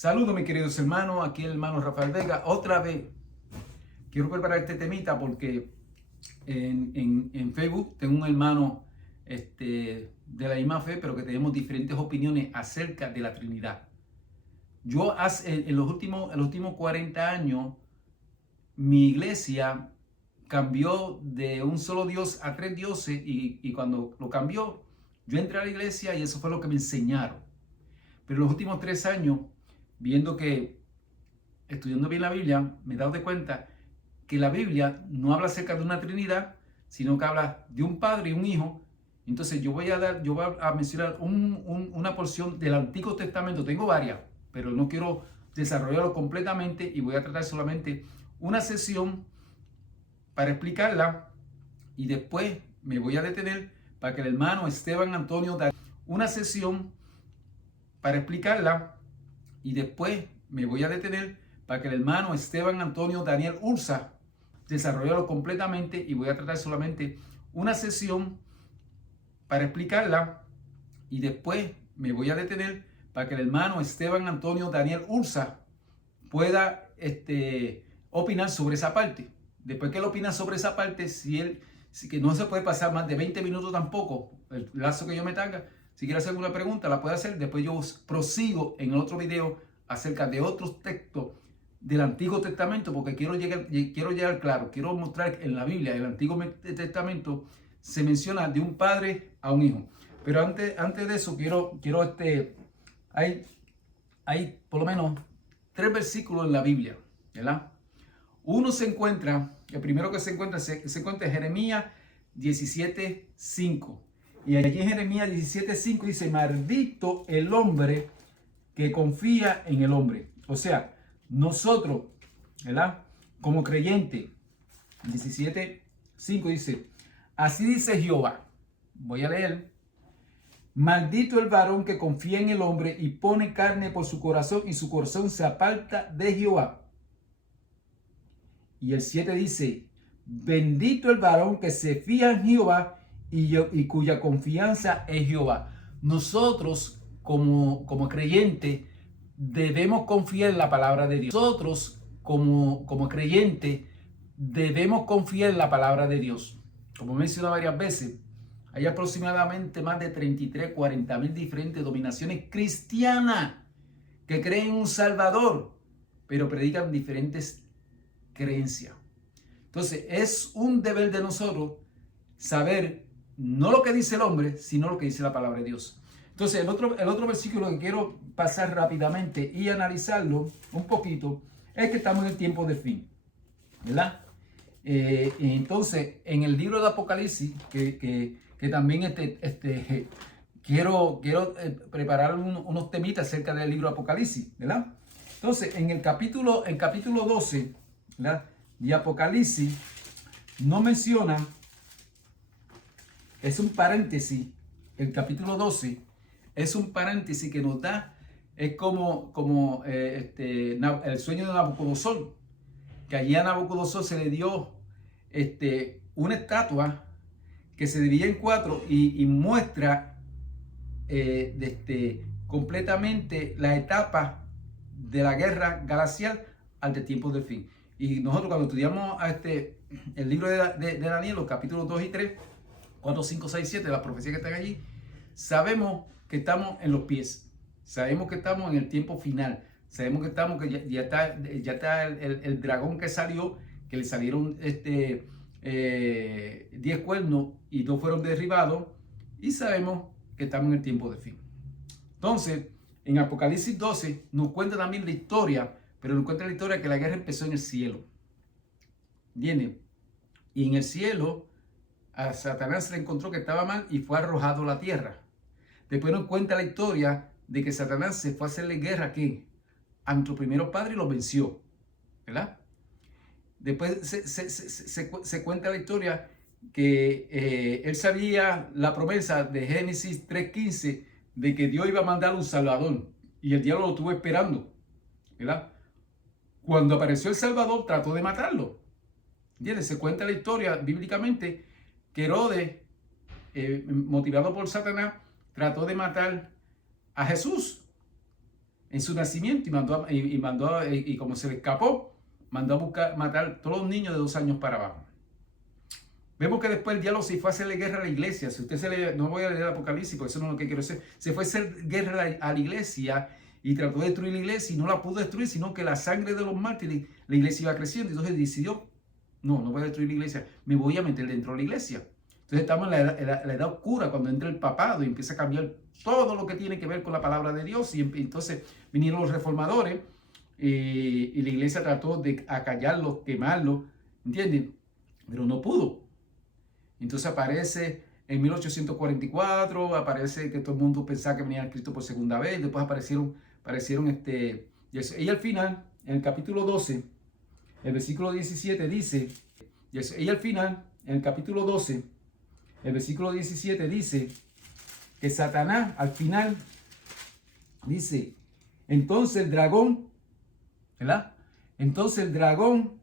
Saludos mis queridos hermanos, aquí el hermano Rafael Vega. Otra vez quiero preparar este temita porque en Facebook tengo un hermano de la misma fe, pero que tenemos diferentes opiniones acerca de la Trinidad. Yo en los últimos 40 años, mi iglesia cambió de un solo Dios a 3 dioses y cuando lo cambió, yo entré a la iglesia y eso fue lo que me enseñaron. Pero en los últimos 3 años, estudiando bien la Biblia, me he dado de cuenta que la Biblia no habla acerca de una Trinidad, sino que habla de un Padre y un Hijo. Entonces yo voy a mencionar una porción del Antiguo Testamento. Tengo varias, pero no quiero desarrollarlo completamente y voy a tratar solamente una sesión para explicarla y después me voy a detener para que el hermano Esteban Antonio da una sesión para explicarla y después me voy a detener para que el hermano Esteban Antonio Daniel Ursa desarrollarlo completamente y voy a tratar solamente una sesión para explicarla y después me voy a detener para que el hermano Esteban Antonio Daniel Ursa pueda opinar sobre esa parte. Después que él opina sobre esa parte, que no se puede pasar más de 20 minutos tampoco, el lazo que yo me tenga. Si quiere hacer alguna pregunta, la puede hacer. Después yo prosigo en el otro video acerca de otros textos del Antiguo Testamento, porque quiero llegar claro, quiero mostrar que en la Biblia, el Antiguo Testamento, se menciona de un padre a un hijo. Pero antes de eso, hay por lo menos 3 versículos en la Biblia, ¿verdad? El primero que se encuentra en Jeremías 17:5. Y allí en Jeremías 17:5 dice: maldito el hombre que confía en el hombre. O sea, nosotros, ¿verdad? Como creyente, 17:5 dice: así dice Jehová. Voy a leer. Maldito el varón que confía en el hombre y pone carne por su corazón y su corazón se aparta de Jehová. Y el 7 dice: bendito el varón que se fía en Jehová y cuya confianza es Jehová. Nosotros como creyentes debemos confiar en la palabra de Dios. Nosotros como creyentes debemos confiar en la palabra de Dios. Como he mencionado varias veces, hay aproximadamente más de 40,000 diferentes denominaciones cristianas que creen en un Salvador, pero predican diferentes creencias. Entonces es un deber de nosotros saber no lo que dice el hombre, sino lo que dice la palabra de Dios. Entonces el otro versículo que quiero pasar rápidamente y analizarlo un poquito es que estamos en el tiempo de fin, ¿verdad? Entonces en el libro de Apocalipsis que también quiero preparar unos temitas acerca del libro de Apocalipsis, ¿verdad? Entonces en el capítulo 12, ¿verdad?, de Apocalipsis no menciona, es un paréntesis. El capítulo 12 es un paréntesis que nos da, es como el sueño de Nabucodonosor, que allí a Nabucodonosor se le dio una estatua que se divide en 4 y muestra completamente la etapa de la guerra glacial al de tiempos del fin. Y nosotros cuando estudiamos el libro de Daniel, los capítulos 2 y 3, 4, 5, 6, 7, las profecías que están allí, sabemos que estamos en los pies, sabemos que estamos en el tiempo final, sabemos que ya está el dragón que salió, que le salieron 10 cuernos y 2 fueron derribados, y sabemos que estamos en el tiempo de fin. Entonces, en Apocalipsis 12 nos cuenta también la historia, pero nos cuenta la historia que la guerra empezó en el cielo. ¿Viene? Y en el cielo a Satanás se le encontró que estaba mal y fue arrojado a la tierra. Después nos cuenta la historia de que Satanás se fue a hacerle guerra aquí a nuestro primero padre y lo venció, ¿verdad? Después se cuenta la historia que él sabía la promesa de Génesis 3:15 de que Dios iba a mandar un Salvador y el diablo lo estuvo esperando, ¿verdad? Cuando apareció el Salvador trató de matarlo. ¿Entiendes? Se cuenta la historia bíblicamente que Herodes, motivado por Satanás, trató de matar a Jesús. en su nacimiento y como se le escapó, mandó a buscar, matar todos los niños de 2 años para abajo. Vemos que después el diablo se fue a hacerle guerra a la iglesia. Si usted se lee, no voy a leer el Apocalipsis, porque eso no es lo que quiero hacer. Se fue a hacer guerra a la iglesia y trató de destruir la iglesia y no la pudo destruir, sino que la sangre de los mártires, la iglesia iba creciendo. Entonces decidió, no voy a destruir la iglesia, me voy a meter dentro de la iglesia. Entonces estamos en la edad oscura, cuando entra el papado y empieza a cambiar todo lo que tiene que ver con la palabra de Dios. Y entonces vinieron los reformadores y la iglesia trató de acallarlos, quemarlos, ¿entienden? Pero no pudo. Entonces aparece en 1844, aparece que todo el mundo pensaba que venía Cristo por segunda vez, después aparecieron y al final, en el capítulo 12, el versículo 17 dice, y al final, en el capítulo 12, el versículo 17 dice que Satanás al final dice, entonces el dragón, ¿verdad? Entonces el dragón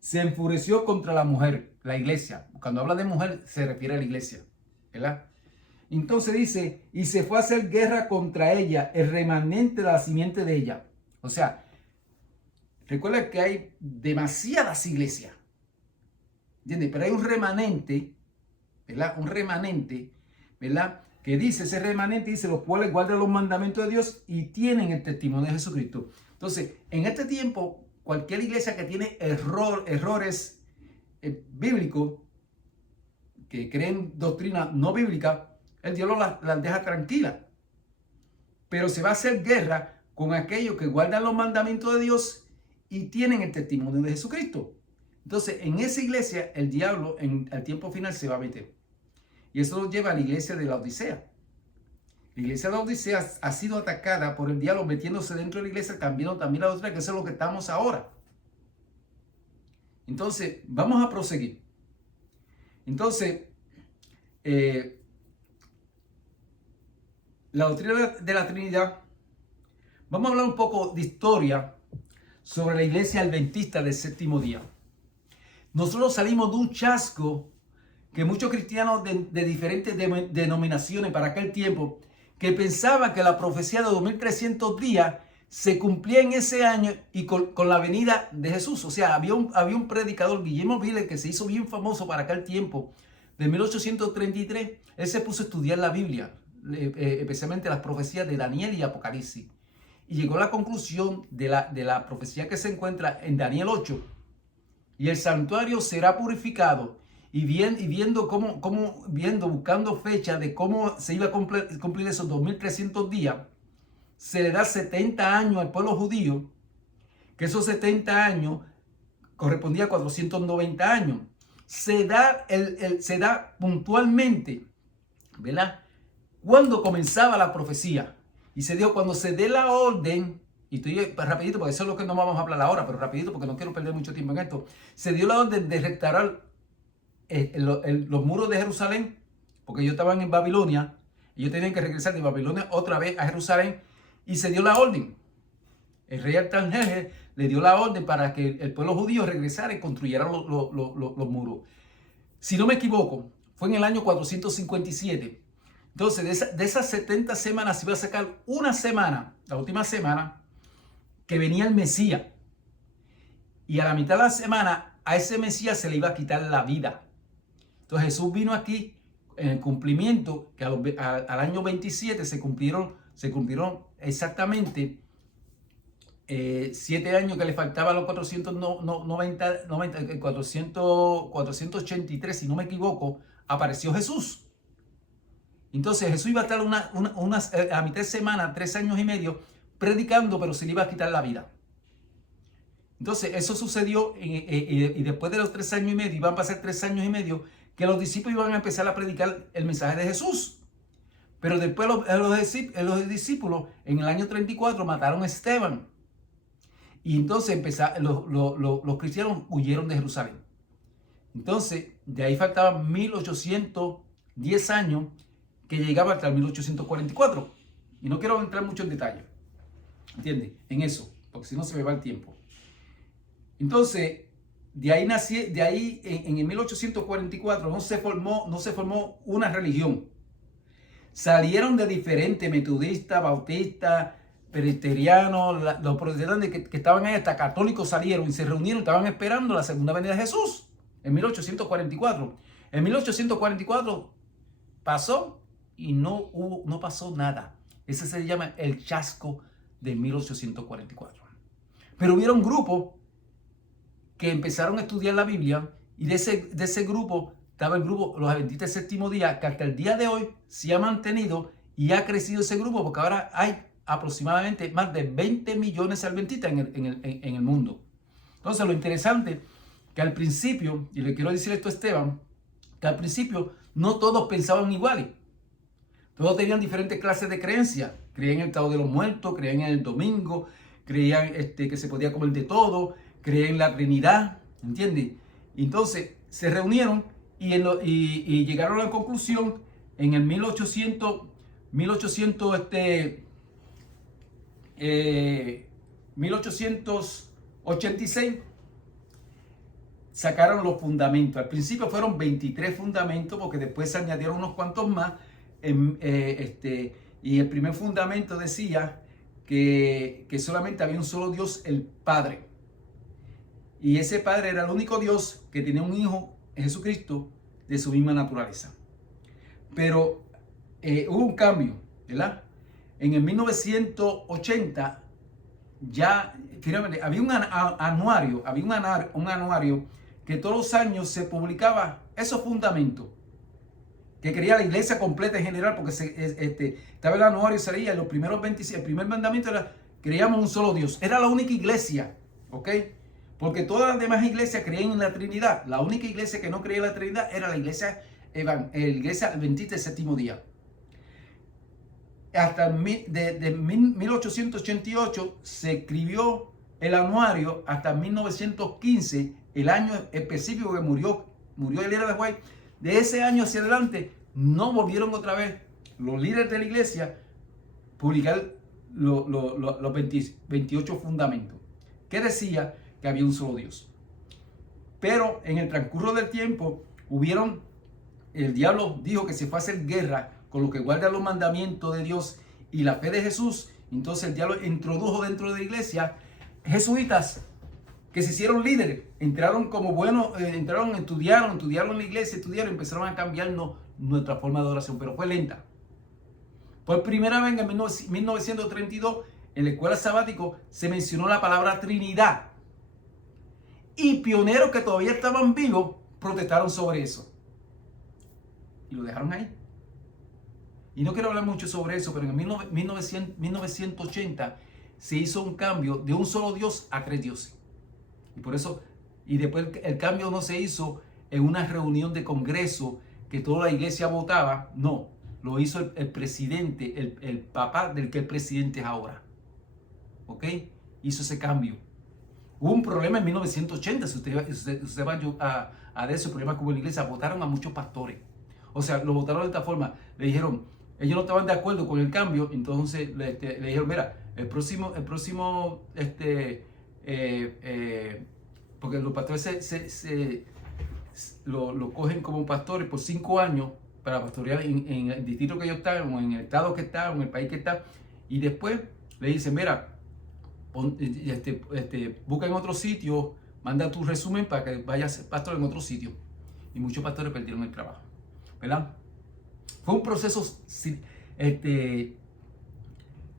se enfureció contra la mujer, la iglesia. Cuando habla de mujer se refiere a la iglesia, ¿verdad? Entonces dice, y se fue a hacer guerra contra ella, el remanente de la simiente de ella. O sea, recuerda que hay demasiadas iglesias, ¿entiendes? Pero hay un remanente, ¿verdad? Un remanente, ¿verdad? Que dice, ese remanente dice, los cuales guardan los mandamientos de Dios y tienen el testimonio de Jesucristo. Entonces, en este tiempo, cualquier iglesia que tiene errores bíblicos, que creen doctrina no bíblica, el Dios las deja tranquila. Pero se va a hacer guerra con aquellos que guardan los mandamientos de Dios y tienen el testimonio de Jesucristo. Entonces, en esa iglesia, el diablo al tiempo final se va a meter. Y eso lo lleva a la iglesia de la Odisea. La iglesia de la Odisea ha sido atacada por el diablo metiéndose dentro de la iglesia, cambiando también la doctrina, que eso es lo que estamos ahora. Entonces, vamos a proseguir. Entonces, la doctrina de la Trinidad, vamos a hablar un poco de historia sobre la iglesia adventista del séptimo día. Nosotros salimos de un chasco que muchos cristianos de diferentes denominaciones para aquel tiempo, que pensaban que la profecía de 2300 días se cumplía en ese año y con la venida de Jesús. O sea, había un predicador, Guillermo Viles, que se hizo bien famoso para aquel tiempo, de 1833. Él se puso a estudiar la Biblia, especialmente las profecías de Daniel y Apocalipsis. Y llegó a la conclusión de la profecía que se encuentra en Daniel 8. Y el santuario será purificado. Y buscando fecha de cómo se iba a cumplir esos 2300 días, se le da 70 años al pueblo judío, que esos 70 años correspondía a 490 años. Se da puntualmente, ¿verdad? Cuando comenzaba la profecía. Y se dio cuando se dé la orden, y estoy rapidito porque eso es lo que no vamos a hablar ahora, pero rapidito porque no quiero perder mucho tiempo en esto. Se dio la orden de restaurar los muros de Jerusalén, porque ellos estaban en Babilonia, y ellos tenían que regresar de Babilonia otra vez a Jerusalén, y se dio la orden. El rey Artajerjes le dio la orden para que el pueblo judío regresara y construyera los muros. Si no me equivoco, fue en el año 457. Entonces, de esas 70 semanas se iba a sacar una semana, la última semana, que venía el Mesías. Y a la mitad de la semana, a ese Mesías se le iba a quitar la vida. Entonces Jesús vino aquí en el cumplimiento, que al año 27 se cumplieron exactamente 7 años que le faltaban a los 483, si no me equivoco, apareció Jesús. Entonces Jesús iba a estar a mitad de semana, 3 años y medio, predicando, pero se le iba a quitar la vida. Entonces eso sucedió y después de los 3 años y medio, iban a pasar 3 años y medio, que los discípulos iban a empezar a predicar el mensaje de Jesús. Pero después los discípulos en el año 34 mataron a Esteban. Y entonces los cristianos huyeron de Jerusalén. Entonces de ahí faltaban 1810 años que llegaba hasta el 1844. Y no quiero entrar mucho en detalle, ¿entiendes? En eso, porque si no se me va el tiempo. Entonces, de ahí en el 1844 no se formó una religión. Salieron de diferentes metodistas, bautistas, presbiterianos, los protestantes que estaban ahí, hasta católicos salieron y se reunieron, estaban esperando la segunda venida de Jesús en 1844. En 1844 pasó y no pasó nada. Ese se llama el chasco de 1844. Pero hubieron grupos que empezaron a estudiar la Biblia y de ese grupo estaba el grupo Los Adventistas del Séptimo Día, que hasta el día de hoy se ha mantenido y ha crecido ese grupo, porque ahora hay aproximadamente más de 20 millones de adventistas en el mundo. Entonces, lo interesante que al principio, y le quiero decir esto a Esteban, que al principio no todos pensaban iguales. Todos tenían diferentes clases de creencias. Creían en el estado de los muertos, creían en el domingo, creían que se podía comer de todo, creían en la Trinidad, ¿entiendes? Entonces se reunieron y llegaron a la conclusión en el 1886, sacaron los fundamentos. Al principio fueron 23 fundamentos, porque después se añadieron unos cuantos más. Y el primer fundamento decía que solamente había un solo Dios, el Padre. Y ese Padre era el único Dios que tenía un Hijo, Jesucristo, de su misma naturaleza. Pero hubo un cambio, ¿verdad? En el 1980 ya finalmente había un anuario que todos los años se publicaba esos fundamentos que quería la iglesia completa en general, porque estaba el anuario y salía los primeros 26. El primer mandamiento era: creíamos un solo Dios. Era la única iglesia, ¿ok? Porque todas las demás iglesias creían en la Trinidad. La única iglesia que no creía en la Trinidad era la iglesia adventista del Séptimo Día. Hasta de 1888 se escribió el anuario, hasta 1915, el año específico que murió Elena de White. De ese año hacia adelante no volvieron otra vez los líderes de la iglesia a publicar los 28 fundamentos, que decía que había un solo Dios. Pero en el transcurso del tiempo el diablo dijo que se fue a hacer guerra con los que guardan los mandamientos de Dios y la fe de Jesús. Entonces el diablo introdujo dentro de la iglesia jesuitas que se hicieron líderes, entraron como buenos, estudiaron en la iglesia, empezaron a cambiarnos nuestra forma de oración, pero fue lenta. Por primera vez en 1932, en la escuela sabático, se mencionó la palabra Trinidad. Y pioneros que todavía estaban vivos protestaron sobre eso. Y lo dejaron ahí. Y no quiero hablar mucho sobre eso, pero en 1980 se hizo un cambio de un solo Dios a 3 dioses. Y por eso, y después el cambio no se hizo en una reunión de congreso que toda la iglesia votaba. No, lo hizo el presidente, el papá del que el presidente es ahora. ¿Ok? Hizo ese cambio. Hubo un problema en 1980, si usted va a de esos problemas como en la iglesia, votaron a muchos pastores. O sea, lo votaron de esta forma. Le dijeron, ellos no estaban de acuerdo con el cambio, entonces le dijeron, mira, el próximo porque los pastores lo cogen como pastores por 5 años para pastorear en el distrito que ellos están, o en el estado que están, o en el país que están, y después le dicen, mira, busca en otro sitio, manda tu resumen para que vayas a ser pastor en otro sitio. Y muchos pastores perdieron el trabajo, ¿verdad? Fue un proceso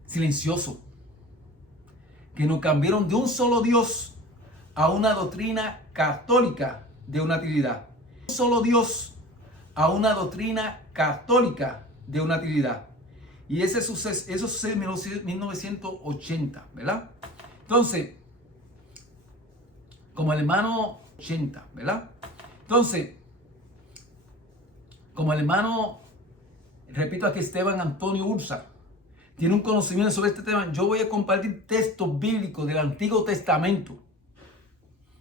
silencioso, que nos cambiaron de un solo Dios a una doctrina católica de una Trinidad. Un solo Dios a una doctrina católica de una Trinidad. Y eso sucede en 1980, ¿verdad? Entonces, como el hermano 80, ¿verdad? Entonces, como el hermano, repito aquí, Esteban Antonio Ursa, tiene un conocimiento sobre este tema, yo voy a compartir textos bíblicos del Antiguo Testamento.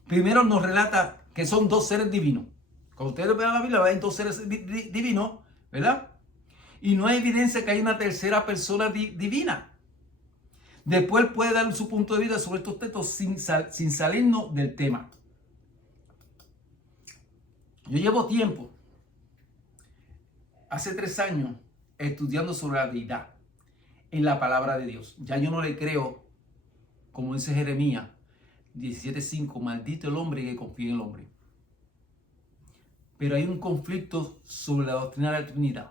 Primero nos relata que son 2 seres divinos. Cuando ustedes vean la Biblia, ven 2 seres divinos, ¿verdad? Y no hay evidencia que hay una tercera persona divina. Después puede dar su punto de vista sobre estos textos sin salirnos del tema. Yo llevo tiempo, hace 3 años, estudiando sobre la deidad. en la palabra de Dios. Ya yo no le creo, como dice Jeremías 17:5, maldito el hombre que confía en el hombre. Pero hay un conflicto sobre la doctrina de la Trinidad,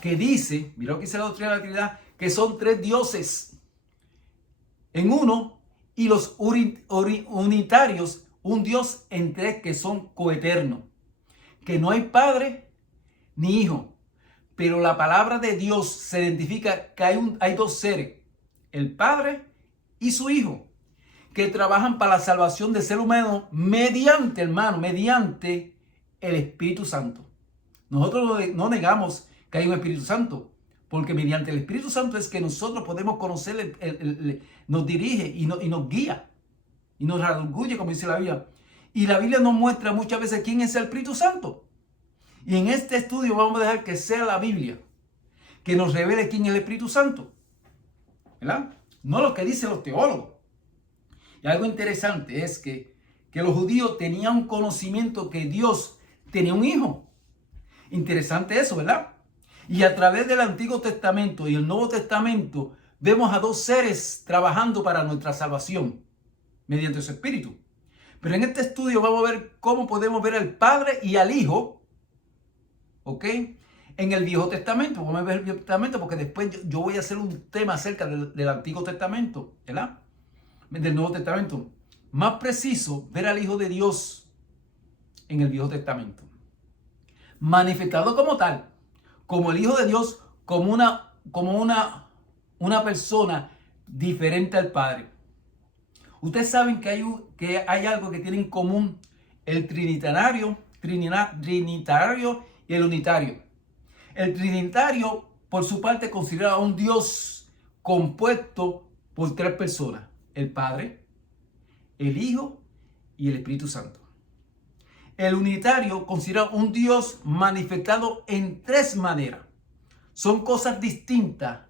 que dice, mira lo que dice la doctrina de la Trinidad, que son 3 dioses en uno, y los unitarios, un Dios en 3 que son coeternos, que no hay padre ni hijo. Pero la palabra de Dios se identifica que hay 2 seres, el Padre y su Hijo, que trabajan para la salvación del ser humano mediante, hermano, mediante el Espíritu Santo. Nosotros no negamos que hay un Espíritu Santo, porque mediante el Espíritu Santo es que nosotros podemos conocer, nos dirige y nos guía, y nos redarguye, como dice la Biblia. Y la Biblia nos muestra muchas veces quién es el Espíritu Santo. Y en este estudio vamos a dejar que sea la Biblia que nos revele quién es el Espíritu Santo, ¿verdad? No lo que dicen los teólogos. Y algo interesante es que los judíos tenían un conocimiento que Dios tenía un hijo. Interesante eso, ¿verdad? Y a través del Antiguo Testamento y el Nuevo Testamento vemos a 2 seres trabajando para nuestra salvación mediante su Espíritu. Pero en este estudio vamos a ver cómo podemos ver al Padre y al Hijo, ¿ok? En el Viejo Testamento. Vamos a ver el Viejo Testamento porque después yo voy a hacer un tema acerca del Antiguo Testamento, ¿verdad? Del Nuevo Testamento. Más preciso, ver al Hijo de Dios en el Viejo Testamento. Manifestado como tal, como el Hijo de Dios, como una persona diferente al Padre. Ustedes saben que hay algo que tiene en común el trinitario y el unitario. El trinitario, por su parte, considera a un Dios compuesto por 3 personas: el Padre, el Hijo y el Espíritu Santo. El unitario considera un Dios manifestado en 3 maneras. Son cosas distintas,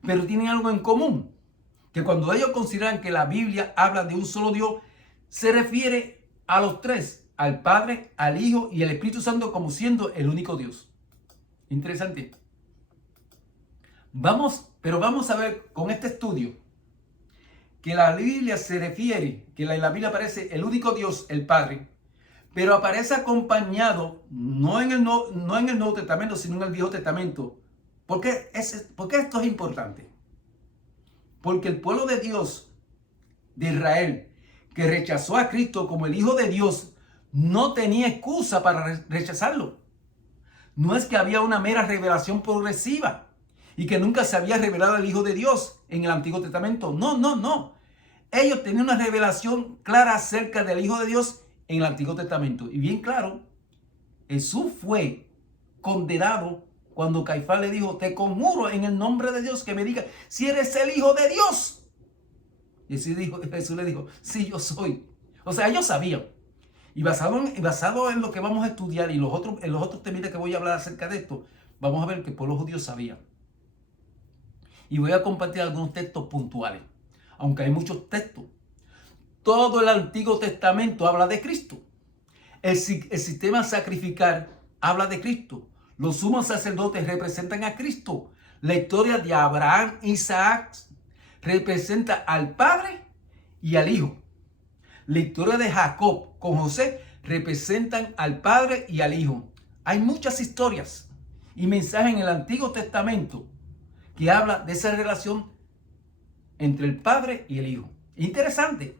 pero tienen algo en común. Que cuando ellos consideran que la Biblia habla de un solo Dios, se refiere a los 3, al Padre, al Hijo y al Espíritu Santo, como siendo el único Dios. Interesante. Pero vamos a ver con este estudio que la Biblia se refiere, que en la Biblia aparece el único Dios, el Padre, pero aparece acompañado no en el Nuevo Testamento, sino en el Viejo Testamento. ¿Por qué esto es importante? Porque el pueblo de Dios, de Israel, que rechazó a Cristo como el Hijo de Dios, no tenía excusa para rechazarlo. No es que había una mera revelación progresiva y que nunca se había revelado el Hijo de Dios en el Antiguo Testamento. No. Ellos tenían una revelación clara acerca del Hijo de Dios en el Antiguo Testamento. Y bien claro, Jesús fue condenado cuando Caifás le dijo: te conjuro en el nombre de Dios que me diga si eres el Hijo de Dios. Y Jesús le dijo: sí, yo soy. O sea, ellos sabían. Y basado en lo que vamos a estudiar y en los otros temas que voy a hablar acerca de esto, vamos a ver que el pueblo judío sabía. Y voy a compartir algunos textos puntuales, aunque hay muchos textos. Todo el Antiguo Testamento habla de Cristo. El sistema sacrificial habla de Cristo. Los sumos sacerdotes representan a Cristo. La historia de Abraham e Isaac representa al Padre y al Hijo. La historia de Jacob con José representan al Padre y al Hijo. Hay muchas historias y mensajes en el Antiguo Testamento que habla de esa relación entre el Padre y el Hijo. Interesante.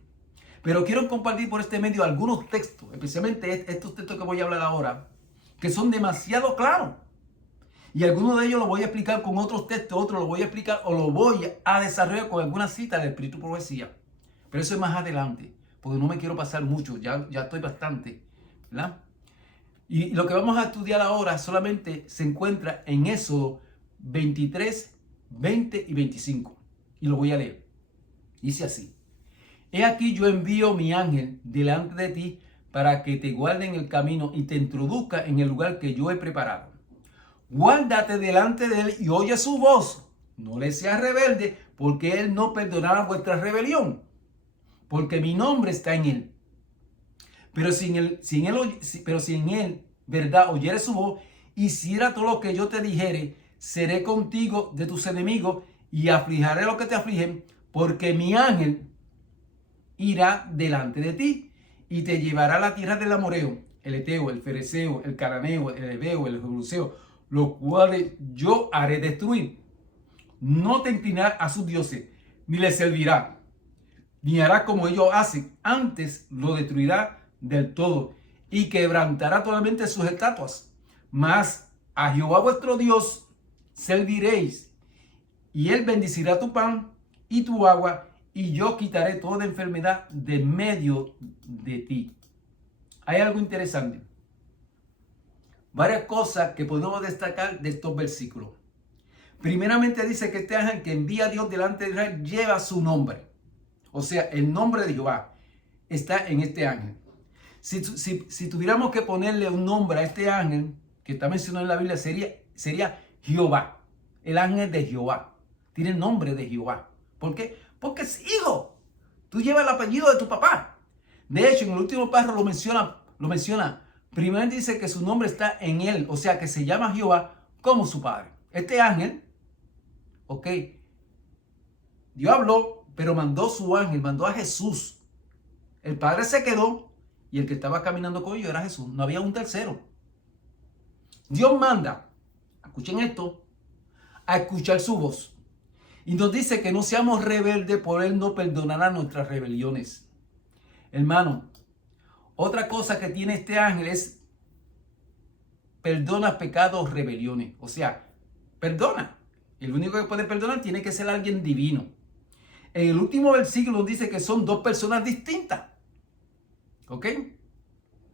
Pero quiero compartir por este medio algunos textos, especialmente estos textos que voy a hablar ahora, que son demasiado claros. Y algunos de ellos los voy a explicar con otros textos, otros los voy a explicar o los voy a desarrollar con alguna cita del Espíritu Profecía. Pero eso es más adelante, porque no me quiero pasar mucho, ya estoy bastante, ¿verdad? Y lo que vamos a estudiar ahora solamente se encuentra en Éxodo 23, 20 y 25. Y lo voy a leer. Dice así: he aquí yo envío mi ángel delante de ti para que te guarde en el camino y te introduzca en el lugar que yo he preparado. Guárdate delante de él y oye su voz. No le seas rebelde, porque él no perdonará vuestra rebelión, porque mi nombre está en él. Pero si en él, verdad, oyere su voz, hiciera todo lo que yo te dijere, seré contigo de tus enemigos y aflijaré a los que te afligen, porque mi ángel irá delante de ti y te llevará a la tierra del amoreo, el eteo, el fereceo, el cananeo, el heveo, el jebuseo, los cuales yo haré destruir. No te inclinará a sus dioses, ni les servirá, ni hará como ellos hacen. Antes lo destruirá del todo y quebrantará totalmente sus estatuas. Mas a Jehová vuestro Dios serviréis, y él bendecirá tu pan y tu agua, y yo quitaré toda enfermedad de medio de ti. Hay algo interesante. Varias cosas que podemos destacar de estos versículos. Primeramente dice que este ángel que envía a Dios delante de Israel lleva su nombre. O sea, el nombre de Jehová está en este ángel. Si tuviéramos que ponerle un nombre a este ángel que está mencionado en la Biblia, sería Jehová. El ángel de Jehová. Tiene el nombre de Jehová. ¿Por qué? Porque es hijo. Tú llevas el apellido de tu papá. De hecho, en el último párrafo lo menciona. Primero dice que su nombre está en él. O sea, que se llama Jehová como su padre. Este ángel, ok, Dios habló, pero mandó su ángel, mandó a Jesús. El padre se quedó y el que estaba caminando con ellos era Jesús. No había un tercero. Dios manda, escuchen esto, a escuchar su voz. Y nos dice que no seamos rebeldes, por él no perdonará nuestras rebeliones. Hermano, otra cosa que tiene este ángel es perdona pecados, rebeliones. O sea, perdona. El único que puede perdonar tiene que ser alguien divino. En el último versículo dice que son dos personas distintas. ¿Ok?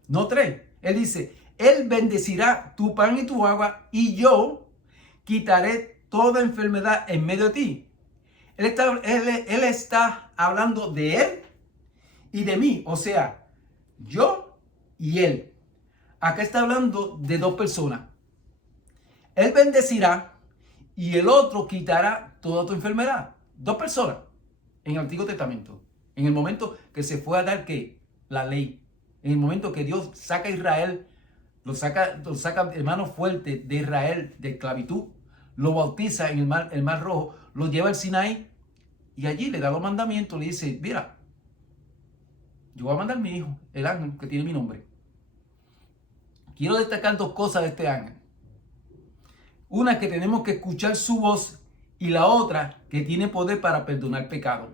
No tres. Él dice, él bendecirá tu pan y tu agua y yo quitaré toda enfermedad en medio de ti. Él está hablando de él y de mí. O sea, yo y él. Acá está hablando de dos personas. Él bendecirá y el otro quitará toda tu enfermedad. Dos personas en el Antiguo Testamento. En el momento que se fue a dar ¿qué? La ley. En el momento que Dios saca a Israel, lo saca hermano fuerte de Israel, de esclavitud, lo bautiza en el mar Rojo, lo lleva al Sinaí y allí le da los mandamientos, le dice, mira, yo voy a mandar a mi hijo, el ángel que tiene mi nombre. Quiero destacar dos cosas de este ángel. Una, que tenemos que escuchar su voz, y la otra, que tiene poder para perdonar pecado.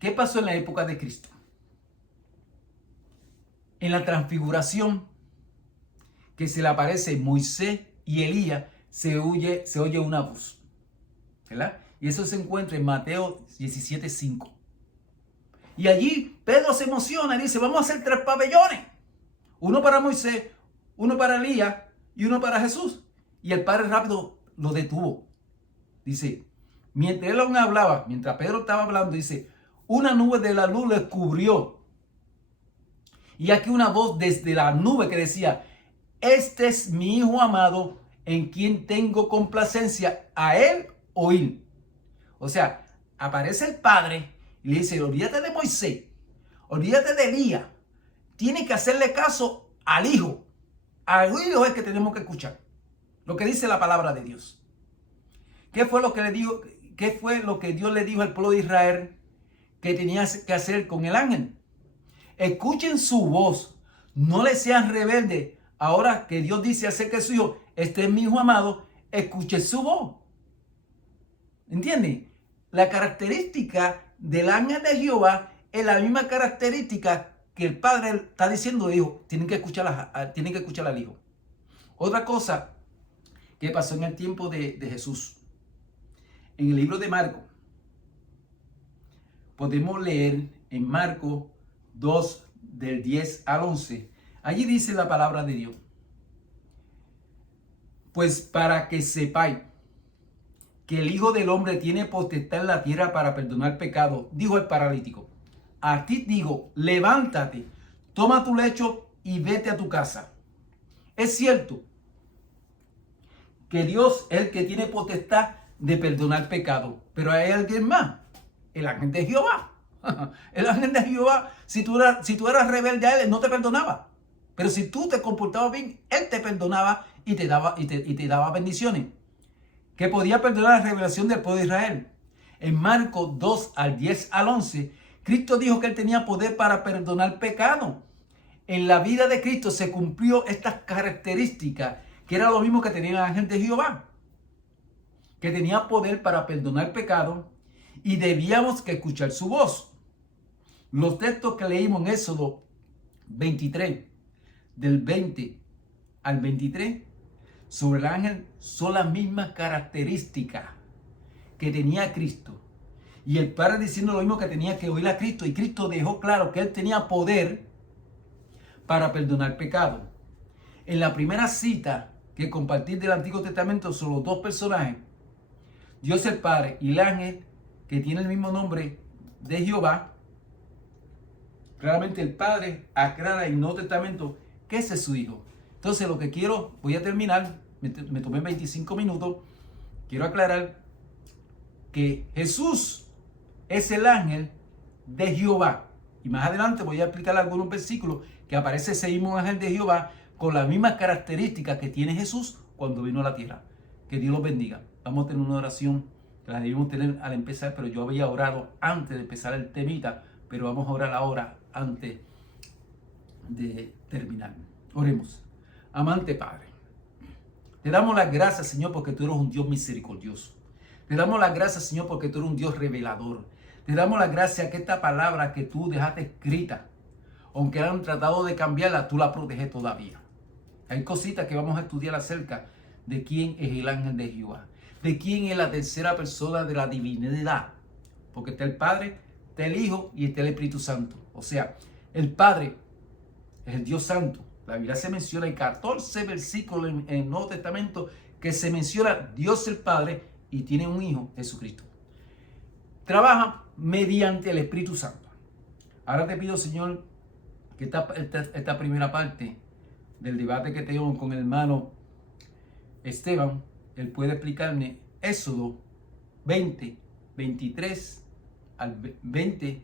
¿Qué pasó en la época de Cristo? En la transfiguración, que se le aparece Moisés y Elías, se oye una voz, ¿verdad? Y eso se encuentra en Mateo 17:5. Y allí Pedro se emociona y dice, vamos a hacer 3 pabellones. Uno para Moisés, uno para Elías y uno para Jesús. Y el padre rápido lo detuvo. Dice, mientras él aún hablaba, mientras Pedro estaba hablando, dice, una nube de la luz les cubrió. Y aquí una voz desde la nube que decía, este es mi hijo amado en quien tengo complacencia, a él oír. O sea, aparece el padre y le dice, olvídate de Moisés, olvídate de Elías, tiene que hacerle caso al hijo. Al hijo es que tenemos que escuchar lo que dice la palabra de Dios. ¿Qué fue lo que le dijo? ¿Qué fue lo que Dios le dijo al pueblo de Israel que tenía que hacer con el ángel? Escuchen su voz, no le sean rebeldes. Ahora que Dios dice acerca de su hijo, este es mi hijo amado, escuchen su voz. ¿Entienden? La característica del ángel de Jehová es la misma característica que el padre está diciendo, hijo, tienen que escuchar al hijo. Otra cosa que pasó en el tiempo de Jesús. En el libro de Marcos, podemos leer en Marcos 2, del 10 al 11. Allí dice la palabra de Dios. Pues para que sepáis que el Hijo del Hombre tiene potestad en la tierra para perdonar pecados, dijo el paralítico. A ti digo, levántate, toma tu lecho y vete a tu casa. Es cierto que Dios es el que tiene potestad de perdonar pecados, pero hay alguien más, el ángel de Jehová. El ángel de Jehová, si tú eras rebelde a él no te perdonaba. Pero si tú te comportabas bien, Él te perdonaba y te daba bendiciones. Que podía perdonar la revelación del pueblo de Israel. En Marcos 2, al 10 al 11, Cristo dijo que Él tenía poder para perdonar pecado. En la vida de Cristo se cumplió estas características, que era lo mismo que tenía el ángel de Jehová, que tenía poder para perdonar pecado y debíamos que escuchar su voz. Los textos que leímos en Éxodo 23, del 20 al 23, sobre el ángel son las mismas características que tenía Cristo. Y el Padre diciendo lo mismo que tenía que oír a Cristo. Y Cristo dejó claro que Él tenía poder para perdonar pecado. En la primera cita que compartí del Antiguo Testamento son los dos personajes, Dios el Padre y el ángel que tiene el mismo nombre de Jehová. Claramente el Padre aclara en el Nuevo Testamento que ese es su Hijo. Entonces lo que quiero, voy a terminar, me tomé 25 minutos, quiero aclarar que Jesús es el ángel de Jehová. Y más adelante voy a explicar algunos versículos que aparece ese mismo ángel de Jehová con las mismas características que tiene Jesús cuando vino a la tierra. Que Dios los bendiga. Vamos a tener una oración que la debimos tener al empezar, pero yo había orado antes de empezar el temita, pero vamos a orar ahora antes de terminar. Oremos. Amante Padre, te damos las gracias, Señor, porque tú eres un Dios misericordioso. Te damos las gracias, Señor, porque tú eres un Dios revelador. Te damos las gracias que esta palabra que tú dejaste escrita, aunque han tratado de cambiarla, tú la proteges todavía. Hay cositas que vamos a estudiar acerca de quién es el ángel de Jehová, de quién es la tercera persona de la divinidad, porque está el Padre, está el Hijo y está el Espíritu Santo. O sea, el Padre es el Dios Santo. La Biblia se menciona en 14 versículos en el Nuevo Testamento que se menciona Dios el Padre y tiene un Hijo, Jesucristo. Trabaja mediante el Espíritu Santo. Ahora te pido, Señor, que esta primera parte del debate que tengo con el hermano Esteban, él puede explicarme Éxodo 20, 23 al 20,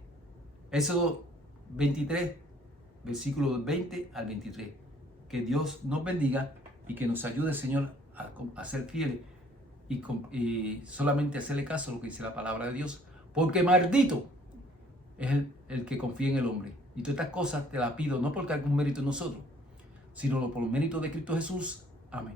Éxodo 23, versículos 20 al 23. Que Dios nos bendiga y que nos ayude, Señor, a ser fieles y solamente hacerle caso a lo que dice la palabra de Dios, porque maldito es el que confía en el hombre. Y todas estas cosas te las pido no porque algún mérito en nosotros, sino por el mérito de Cristo Jesús. Amén.